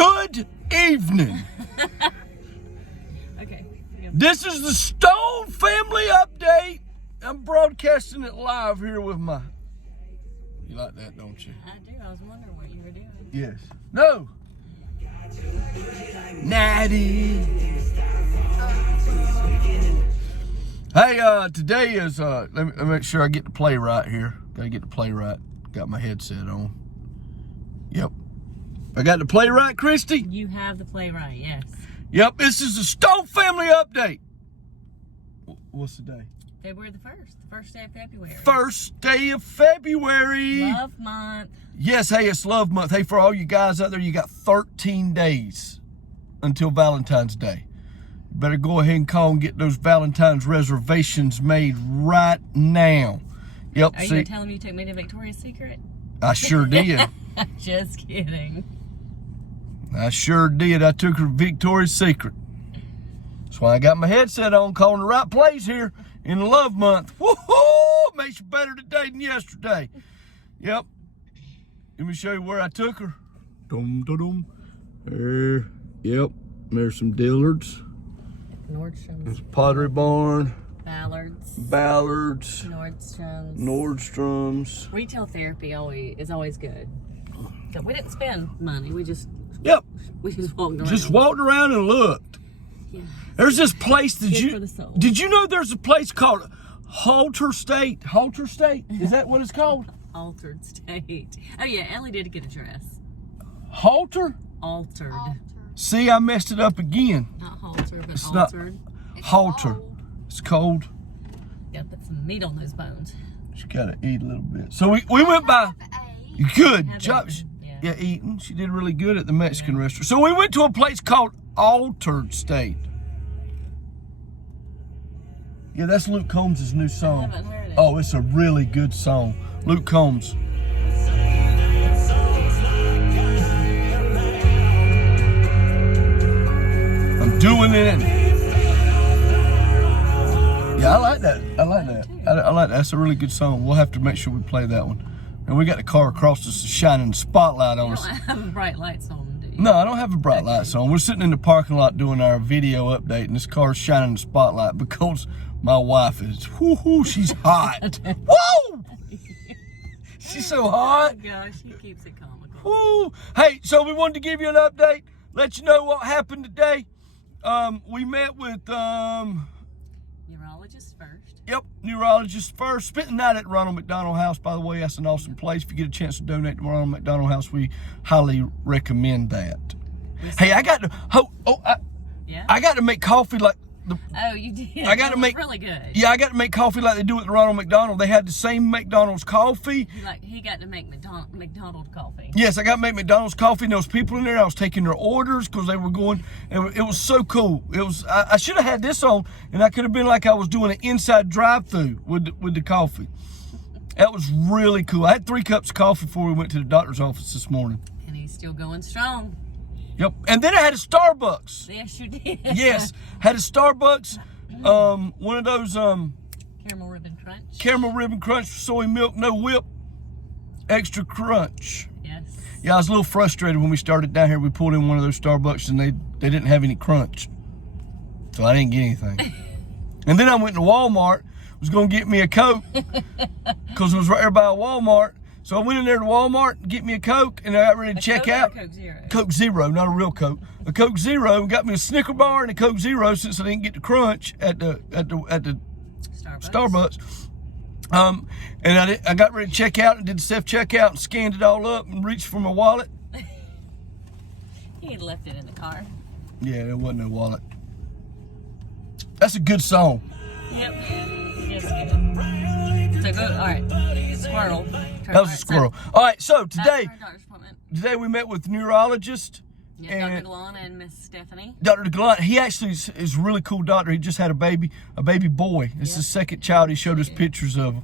Good evening. Okay. This is the Stone Family Update. I'm broadcasting it live here with my... You like that, don't you? I do. I was wondering what you were doing. Yes. No. Natty. Hey, today is, let me make sure I get the play right here. Gotta get the play right. Got my headset on. Yep. I got the play right, Christy? You have the play right, yes. Yep, this is the Stone Family Update. What's the day? February the 1st, the first day of February. First day of February. Love month. Yes, hey, it's Love Month. Hey, for all you guys out there, you got 13 days until Valentine's Day. You better go ahead and call and get those Valentine's reservations made right now. Yep, Are you going to tell him you took me to Victoria's Secret? I sure did. Just kidding. I sure did. I took her to Victoria's Secret. That's why I got my headset on, calling the right place here in the Love Month. Woohoo! Makes you better today than yesterday. Yep. Let me show you where I took her. Dum dum dum. There. Yep. There's some Dillards. Nordstrom's. There's Pottery Barn. Ballards. Nordstrom's. Retail therapy is always good. So we didn't spend money. We just walked around. Just walked around and looked. Yeah. There's this place. For the soul. Did you know there's a place called Halter State? Halter State? Is that what it's called? Altered State. Oh yeah, Ellie did get a dress. Halter? Altered. See, I messed it up again. Not halter, but It's altered. Not halter. It's cold. Gotta put some meat on those bones. She gotta eat a little bit. So we went by. Good job. Yeah, eating. She did really good at the Mexican restaurant. So we went to a place called Altered State. Yeah, that's Luke Combs' new song. I haven't heard it. Oh, it's a really good song. Luke Combs. I'm doing it. Yeah, I like that. I like that. I like that. That's a really good song. We'll have to make sure we play that one. And we got the car across us shining the spotlight on us. You don't have bright lights on, do you? No, I don't have a bright lights on. We're sitting in the parking lot doing our video update, and this car's shining the spotlight because my wife is, whoo, she's hot. Woo! She's so hot. Oh gosh, he keeps it comical. Woo! Hey, so we wanted to give you an update, let you know what happened today. We met with, Neurologist first. Yep, neurologist first. Spent the night at Ronald McDonald House, by the way. That's an awesome place. If you get a chance to donate to Ronald McDonald House, we highly recommend that. Hey, I got to, I got to make coffee like Oh, you did? I got to make really good. Yeah, I got to make coffee like they do at the Ronald McDonald. They had the same McDonald's coffee. He got to make McDonald's coffee. Yes, I got to make McDonald's coffee. And there was people in there. I was taking their orders because they were going. And it was so cool. It was. I should have had this on, and I could have been like I was doing an inside drive-through with the coffee. That was really cool. I had 3 cups of coffee before we went to the doctor's office this morning. And he's still going strong. Yep. And then I had a Starbucks. Yes, you did. Yes, had a Starbucks. One of those Caramel Ribbon Crunch. Caramel Ribbon Crunch, soy milk, no whip, extra crunch. Yes. Yeah, I was a little frustrated when we started down here. We pulled in one of those Starbucks and they didn't have any crunch. So I didn't get anything. And then I went to Walmart, was gonna get me a Coke, because it was right there by a Walmart. So I went in there to Walmart and get me a Coke, and I got ready to check out. Coke Zero? Coke Zero, not a real Coke. A Coke Zero, and got me a Snicker bar and a Coke Zero since I didn't get the crunch at the Starbucks. And I got ready to check out and did the self-checkout and scanned it all up and reached for my wallet. He had left it in the car. Yeah, there wasn't no wallet. That's a good song. Yep. Yes, good. So go, all right. Squirrel. That was a squirrel. All right, so today we met with the neurologist. Yeah, Dr. Gallant and Miss Stephanie. Dr. Gallant, he actually is a really cool doctor. He just had a baby boy. It's his second child. He showed us pictures of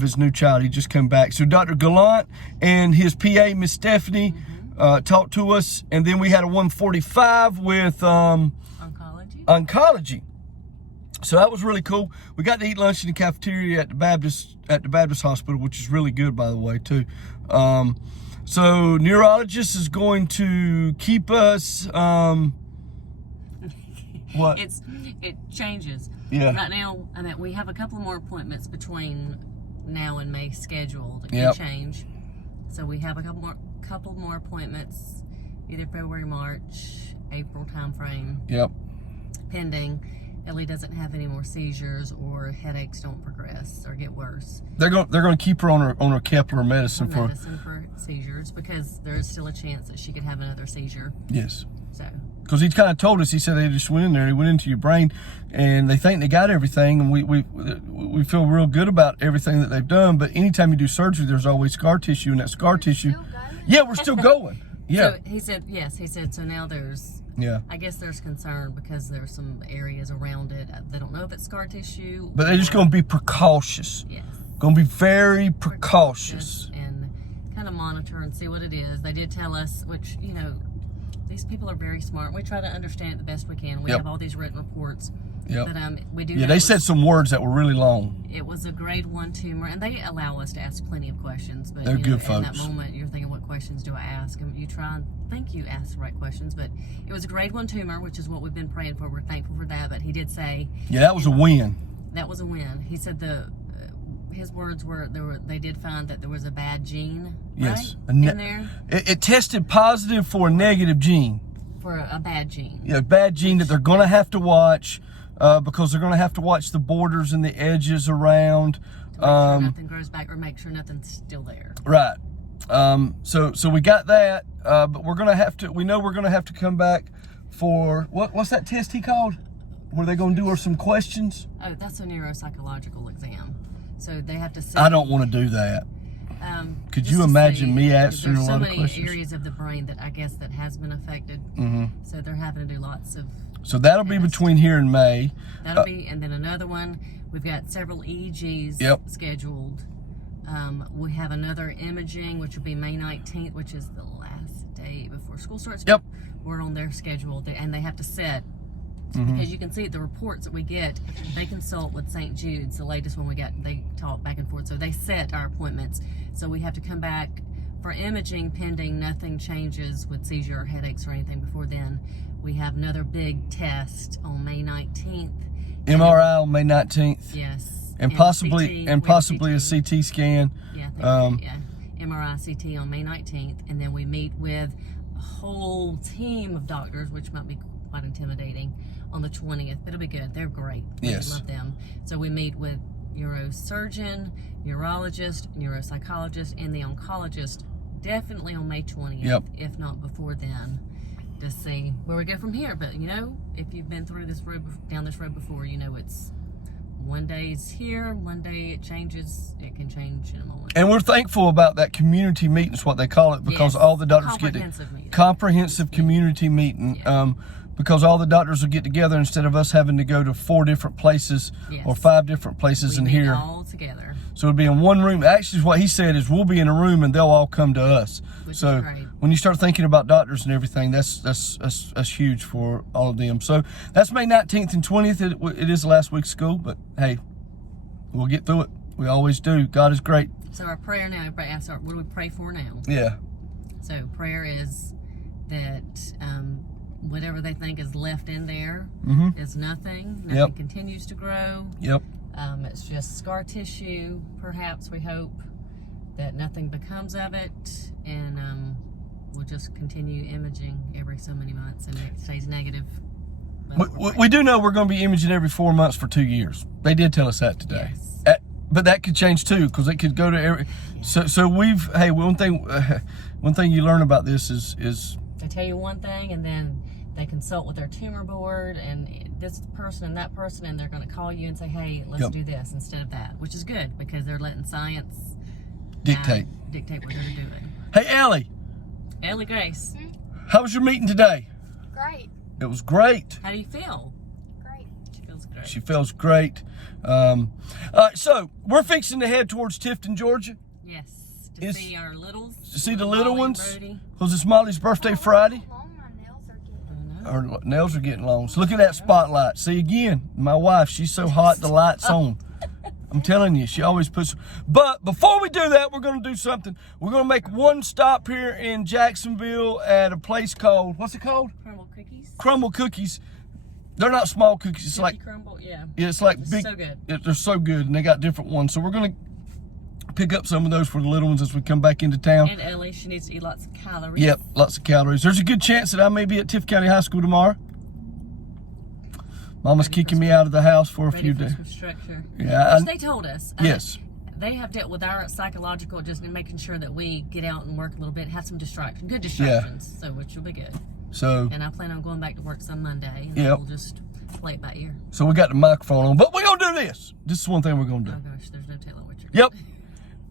his new child. He just came back. So Dr. Gallant and his PA, Miss Stephanie, talked to us, and then we had a 145 with oncology. So that was really cool. We got to eat lunch in the cafeteria at the Baptist hospital, which is really good, by the way, too. So neurologist is going to keep us. What? It changes. Yeah. Right now, I mean, we have a couple more appointments between now and May scheduled. It Yep. could change. So we have a couple more appointments, either February, March, April timeframe. Yep. Pending. Ellie doesn't have any more seizures or headaches don't progress or get worse. They're going to keep her on her Kepler medicine for seizures, because there is still a chance that she could have another seizure. Yes. So. Because he kind of told us, he said they just went in there, they went into your brain, and they think they got everything, and we feel real good about everything that they've done. But anytime you do surgery, there's always scar tissue, and that scar tissue. Yeah, we're still going. Yeah. So he said yes. He said so now there's. Yeah. I guess there's concern because there's some areas around it. They don't know if it's scar tissue. But they're just going to be precautious. Yes. Going to be very precautious. And kind of monitor and see what it is. They did tell us, which, you know, these people are very smart. We try to understand it the best we can. We Yep. have all these written reports. Yep. But we do. Yeah, they said some words that were really long. It was a grade 1 tumor, and they allow us to ask plenty of questions. But They're you good know, folks. in that moment, you're thinking, what questions do I ask? And you try and think you ask the right questions. But it was a grade 1 tumor, which is what we've been praying for. We're thankful for that. But he did say Yeah, that was a win. that was a win. He said his words were they did find that there was a bad gene. Yes. Right, in there. It tested positive for a negative gene. For a bad gene. Yeah, a bad gene that they're going to have to watch. Because they're going to have to watch the borders and the edges around. To make sure nothing grows back, or make sure nothing's still there. Right. So we got that, but we're going to have to. We know we're going to have to come back for what's that test he called? Were they going to do her some questions? Oh, that's a neuropsychological exam. So they have to. I don't want to do that. Could you imagine me answering a lot of questions? There's so many areas of the brain that I guess that has been affected. Mm-hmm. So they're having to do lots of. So that'll be between here and May. That'll be, and then another one. We've got several EEGs scheduled. We have another imaging, which will be May 19th, which is the last day before school starts. Yep. We're on their schedule, and they have to set. Because you can see the reports that we get, they consult with St. Jude's, the latest one we got. They talk back and forth, so they set our appointments. So we have to come back for imaging pending nothing changes with seizure or headaches or anything before then. We have another big test on May 19th. MRI on May 19th. Yes. And possibly a CT scan. Yeah, MRI, CT on May 19th, and then we meet with a whole team of doctors, which might be quite intimidating, on the 20th, but it'll be good. They're great. Yes. We love them. So we meet with neurosurgeon, neurologist, neuropsychologist, and the oncologist definitely on May 20th, if not before then, to see where we go from here. But you know, if you've been through this road, down this road before, you know it's one day it's here, one day it changes. It can change in a moment. And we're thankful about that community meeting, is what they call it, because all the doctors get to comprehensive community meeting. Because all the doctors will get together instead of us having to go to 4 different places or 5 different places in here. All together. So it'll be in one room. Actually, what he said is we'll be in a room and they'll all come to us. Which so is great. When you start thinking about doctors and everything, that's huge for all of them. So that's May 19th and 20th. It is the last week of school, but hey, we'll get through it. We always do. God is great. So our prayer now, everybody asks, what do we pray for now? Yeah. So prayer is that whatever they think is left in there is nothing. Nothing continues to grow. Yep. It's just scar tissue, perhaps, we hope, that nothing becomes of it, and we'll just continue imaging every so many months, and it stays negative. We do know we're going to be imaging every 4 months for 2 years. They did tell us that today. Yes. But that could change too, because it could go to every. So we've one thing you learn about this is they tell you one thing, and then they consult with their tumor board and this person and that person, and they're going to call you and say, hey, let's do this instead of that, which is good because they're letting science dictate what they're doing. Hey, Ellie. Ellie Grace. How was your meeting today? Great. It was great. How do you feel? Great. She feels great. She feels great. All right, so we're fixing to head towards Tifton, Georgia. Yes. To see our littles. To see the little ones. Brody. Because it's Molly's birthday Friday. How long my nails are getting. Her nails are getting long. So look at that spotlight. See, again, my wife, she's so hot, the light's on. I'm telling you, she always puts. But before we do that, we're going to do something. We're going to make one stop here in Jacksonville at a place called, what's it called? Crumble cookies. Crumble Cookies. They're not small cookies. It's like crumble, yeah. It's like It's big. so good. They're so good, and they got different ones. So we're going to pick up some of those for the little ones as we come back into town. And Ellie, she needs to eat lots of calories. Yep, lots of calories. There's a good chance that I may be at Tiff County High School tomorrow. Mama's kicking me out of the house for a few days. Some structure. Yeah, Which they told us. Yes. They have dealt with our psychological, just making sure that we get out and work a little bit, have some distractions, good distractions, so which will be good. So. And I plan on going back to work some Monday, and Yep. we'll just play it by ear. So we got the microphone on, but we're gonna do this. This is one thing we're gonna do. Oh gosh, there's no telling what you're Yep.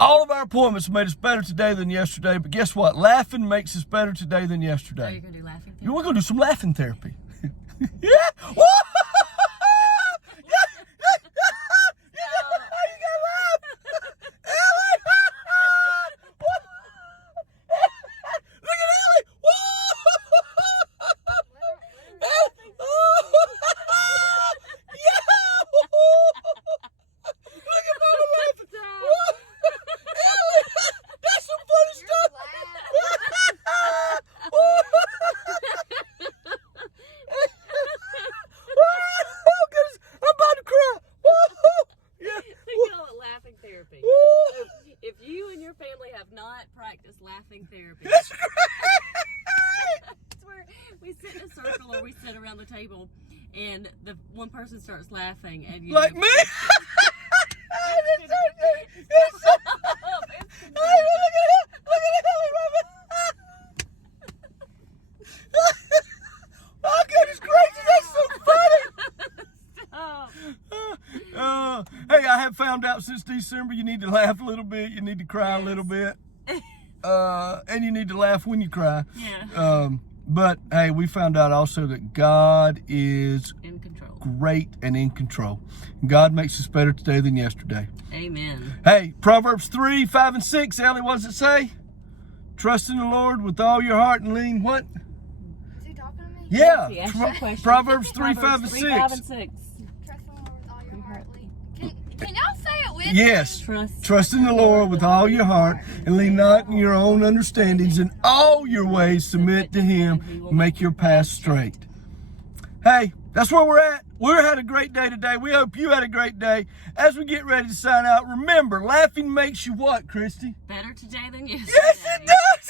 All of our appointments made us better today than yesterday, but guess what? Laughing makes us better today than Oh, yesterday. you're gonna do laughing therapy? You we're gonna do some laughing therapy. Yeah. Woo! If you and your family have not practiced laughing therapy, That's it's where we sit in a circle or we sit around the table and the one person starts laughing and you like know, me? Oh, goodness gracious, that's so funny! Hey, I have found out since December you need to laugh a little bit, you need to cry a little bit, and you need to laugh when you cry. Yeah. But hey, we found out also that God is In control. great and in control. God makes us better today than yesterday. Amen. Hey, Proverbs 3, 5, and 6, Ellie, what does it say? Trust in the Lord with all your heart and lean what? Is he talking to me? Yeah, Yes, he asked you a question. Proverbs 3, 5, Proverbs and 3, 6. 5, and 6. Trust in the Lord with all your heart. Can y'all say it with me? Yes, trust in the Lord with all your heart and lean not in your own understandings. In all your ways submit to Him and make your path straight. Hey, that's where we're at. We had a great day today. We hope you had a great day. As we get ready to sign out, remember, laughing makes you what, Christy? Better today than yesterday. Yes, it does!